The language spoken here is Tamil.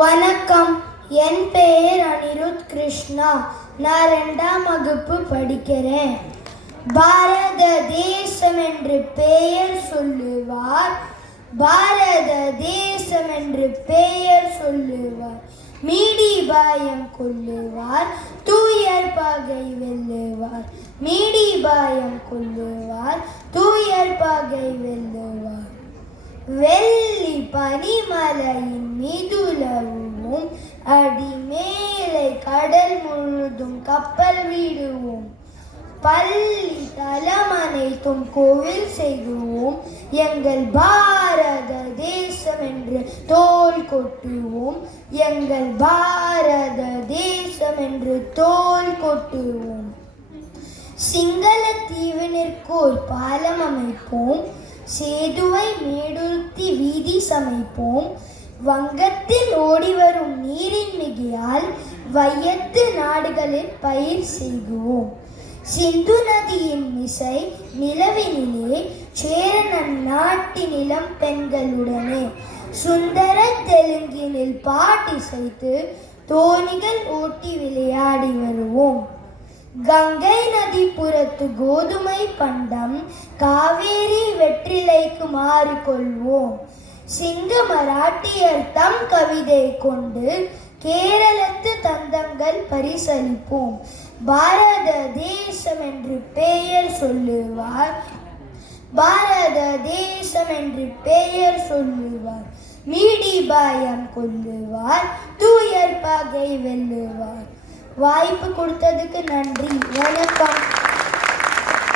வணக்கம். என் பெயர் அனிருத் கிருஷ்ணா. நான் 2ஆம் வகுப்பு படிக்கிறேன். பாரத தேசம் என்று பெயர் சொல்லுவார், பாரத தேசம் என்று பெயர் சொல்லுவார். மீடி பாயம் கொள்ளுவார், தூயர் பகை வெல்லுவார். மீடி பாயம் கொள்ளுவார், தூயர் பகை வெல்லுவார். வெள்ளி பனிமலையின் மீதுலவும், அடிமேலை கடல் முழுதும் கப்பல் விடுவோம். பள்ளி தலம் அனைத்தும் கோவில் செய்வோம். எங்கள் பாரத தேசம் என்று தோள் கொட்டுவோம். எங்கள் பாரத தேசம் என்று தோள் கொட்டுவோம். சிங்கள தீவினிற்கோர் பாலம் அமைப்போம். சேதுவை மேடுத்தி வீதி சமைப்போம். வங்கத்தில் ஓடிவரும் நீரின் மிகையால் வையத்து நாடுகளில் பயிர் செய்வோம். சிந்து நதியின் மிசை நிலவினிலே சேர நாட்டின் இளம் பெண்களுடனே சுந்தர தெலுங்கினில் பாட்டிசைத்து தோணிகள் ஓட்டி விளையாடி வருவோம். கங்கை நதி புறத்து கோதுமை பண்டம், காவேரி வெற்றிலைக்கு மாறிக்கொள்வோம். சிங்க மராட்டியர் தம் கவிதை கொண்டு கேரளத்து தந்தங்கள் பரிசளிப்போம். பாரத தேசம் என்று பெயர் சொல்லுவார், பாரத தேசம் என்று பெயர் சொல்லுவார். மீடி பாயம் கொள்ளுவார், தூயர் பகை வெல்லுவார். வாய்ப்பு கொடுத்ததுக்கு நன்றி.